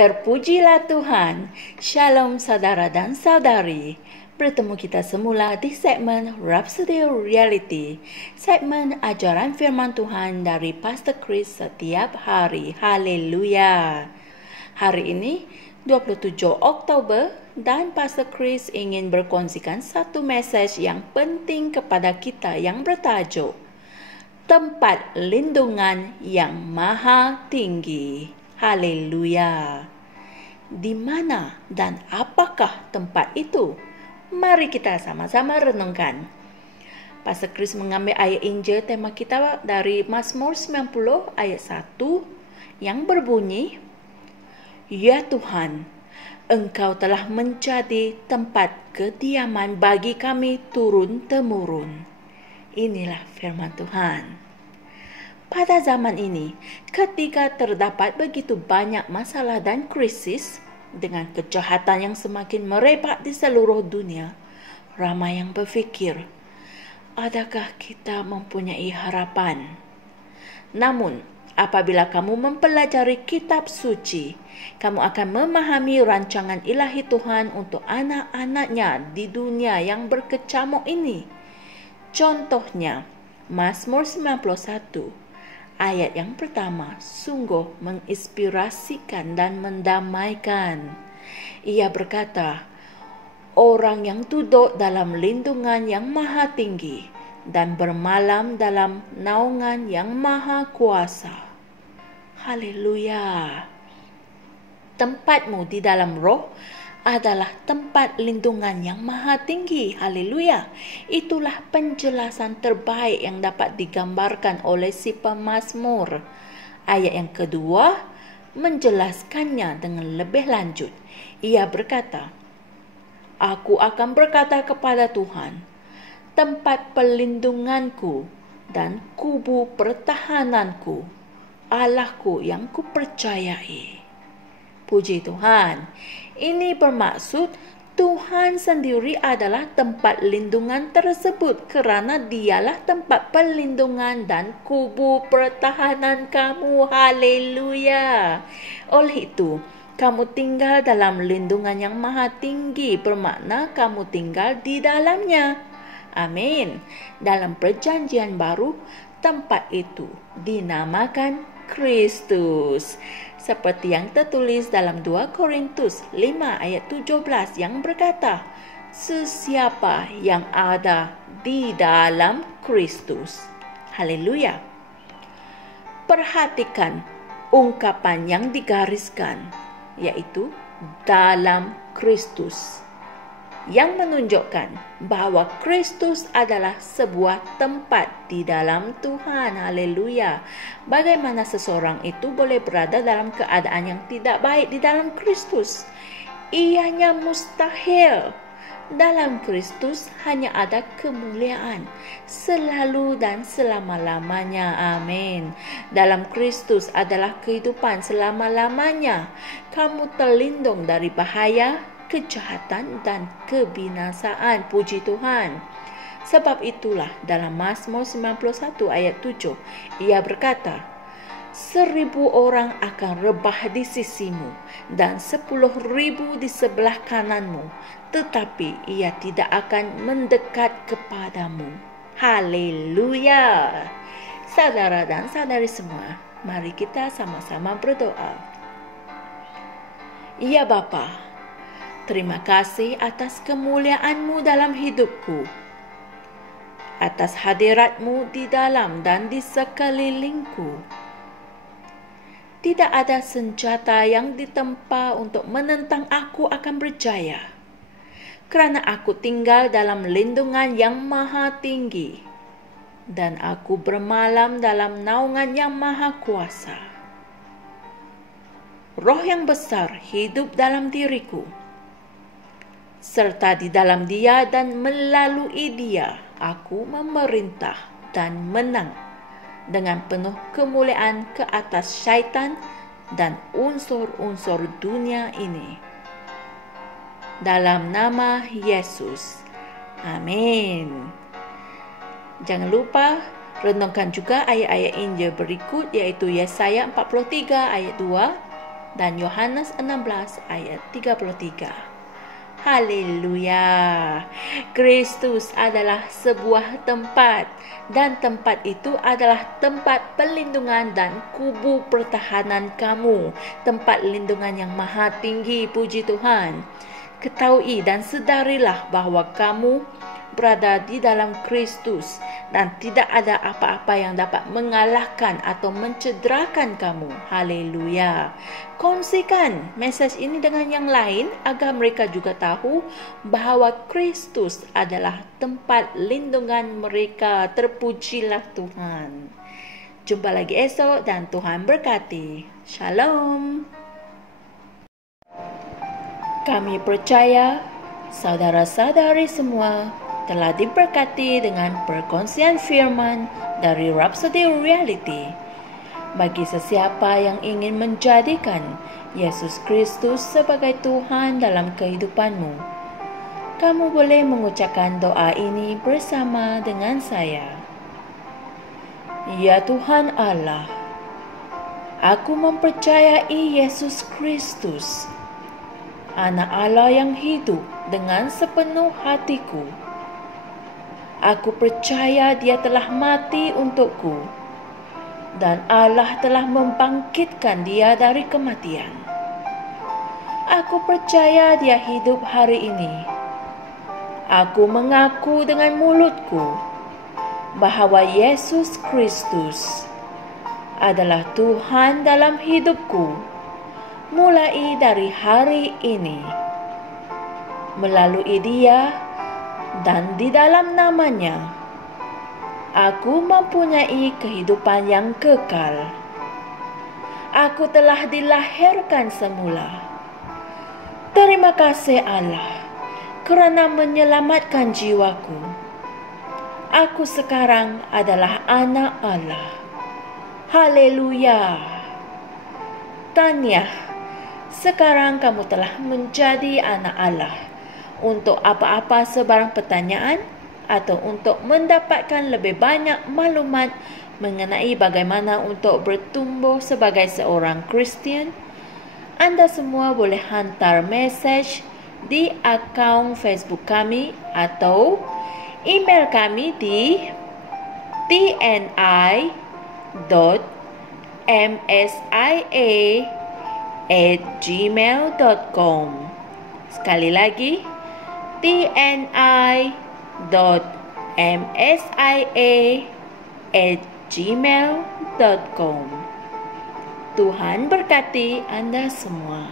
Terpujilah Tuhan. Shalom saudara dan saudari. Bertemu kita semula di segmen Rhapsody Reality, segmen ajaran firman Tuhan dari Pastor Chris setiap hari. Haleluya. Hari ini 27 Oktober dan Pastor Chris ingin berkongsikan satu message yang penting kepada kita yang bertajuk Tempat Lindungan yang Maha Tinggi. Haleluya. Di mana dan apakah tempat itu? Mari kita sama-sama renungkan. Pastor Chris mengambil ayat Injil tema kita dari Mazmur 90 ayat 1 yang berbunyi, Ya Tuhan, Engkau telah menjadi tempat kediaman bagi kami turun-temurun. Inilah firman Tuhan. Pada zaman ini, ketika terdapat begitu banyak masalah dan krisis, dengan kejahatan yang semakin merebak di seluruh dunia, ramai yang berfikir, adakah kita mempunyai harapan? Namun, apabila kamu mempelajari kitab suci, kamu akan memahami rancangan ilahi Tuhan untuk anak-anaknya di dunia yang berkecamuk ini. Contohnya, Mazmur 91 ayat yang pertama sungguh menginspirasikan dan mendamaikan. Ia berkata, orang yang duduk dalam lindungan yang maha tinggi dan bermalam dalam naungan yang maha kuasa. Haleluya. Tempatmu di dalam roh adalah tempat lindungan yang maha tinggi. Haleluya. Itulah penjelasan terbaik yang dapat digambarkan oleh si pemazmur. Ayat yang kedua menjelaskannya dengan lebih lanjut. Ia berkata, Aku akan berkata kepada Tuhan, tempat perlindunganku dan kubu pertahananku, Allahku yang kupercayai. Puji Tuhan. Ini bermaksud Tuhan sendiri adalah tempat lindungan tersebut kerana dialah tempat perlindungan dan kubu pertahanan kamu. Haleluya. Oleh itu, kamu tinggal dalam lindungan yang maha tinggi bermakna kamu tinggal di dalamnya. Amin. Dalam perjanjian baru, tempat itu dinamakan Kristus. Seperti yang tertulis dalam 2 Korintus 5 ayat 17 yang berkata, Sesiapa yang ada di dalam Kristus. Haleluya. Perhatikan ungkapan yang digariskan, yaitu dalam Kristus, yang menunjukkan bahawa Kristus adalah sebuah tempat di dalam Tuhan. Haleluya. Bagaimana seseorang itu boleh berada dalam keadaan yang tidak baik di dalam Kristus? Ianya mustahil. Dalam Kristus hanya ada kemuliaan selalu dan selama-lamanya. Amin. Dalam Kristus adalah kehidupan selama-lamanya. Kamu terlindung dari bahaya, kejahatan dan kebinasaan. Puji Tuhan. Sebab itulah dalam Mazmur 91 ayat 7 ia berkata, 1,000 orang akan rebah di sisimu dan 10,000 di sebelah kananmu, tetapi ia tidak akan mendekat kepadamu. Haleluya. Saudara dan saudari semua, mari kita sama-sama berdoa. Ya Bapa, terima kasih atas kemuliaan-Mu dalam hidupku, atas hadirat-Mu di dalam dan di sekelilingku. Tidak ada senjata yang ditempa untuk menentang aku akan berjaya, kerana aku tinggal dalam lindungan yang maha tinggi, dan aku bermalam dalam naungan yang maha kuasa. Roh yang besar hidup dalam diriku, serta di dalam Dia dan melalui Dia aku memerintah dan menang dengan penuh kemuliaan ke atas syaitan dan unsur-unsur dunia ini. Dalam nama Yesus. Amin. Jangan lupa renungkan juga ayat-ayat Injil berikut, yaitu Yesaya 43 ayat 2 dan Yohanes 16 ayat 33. Haleluya. Kristus adalah sebuah tempat, dan tempat itu adalah tempat perlindungan dan kubu pertahanan kamu, tempat lindungan yang maha tinggi. Puji Tuhan. Ketahui dan sedarilah bahwa kamu berada di dalam Kristus dan tidak ada apa-apa yang dapat mengalahkan atau mencederakan kamu. Haleluya. Kongsikan mesej ini dengan yang lain agar mereka juga tahu bahwa Kristus adalah tempat lindungan mereka. Terpujilah Tuhan. Jumpa lagi esok dan Tuhan berkati. Shalom. Kami percaya saudara-saudari semua telah diberkati dengan perkongsian firman dari Rhapsody Reality. Bagi sesiapa yang ingin menjadikan Yesus Kristus sebagai Tuhan dalam kehidupanmu, kamu boleh mengucapkan doa ini bersama dengan saya. Ya Tuhan Allah, aku mempercayai Yesus Kristus, Anak Allah yang hidup dengan sepenuh hatiku. Aku percaya Dia telah mati untukku, dan Allah telah membangkitkan Dia dari kematian. Aku percaya Dia hidup hari ini. Aku mengaku dengan mulutku bahwa Yesus Kristus adalah Tuhan dalam hidupku mulai dari hari ini. Melalui Dia dan di dalam nama-Nya, aku mempunyai kehidupan yang kekal. Aku telah dilahirkan semula. Terima kasih Allah kerana menyelamatkan jiwaku. Aku sekarang adalah anak Allah. Haleluya. Tahniah, sekarang kamu telah menjadi anak Allah. Untuk apa-apa sebarang pertanyaan atau untuk mendapatkan lebih banyak maklumat mengenai bagaimana untuk bertumbuh sebagai seorang Kristian, Anda semua boleh hantar mesej di akaun Facebook kami atau email kami di tni.msia@gmail.com. Sekali lagi, tni.msia@gmail.com. Tuhan berkati Anda semua.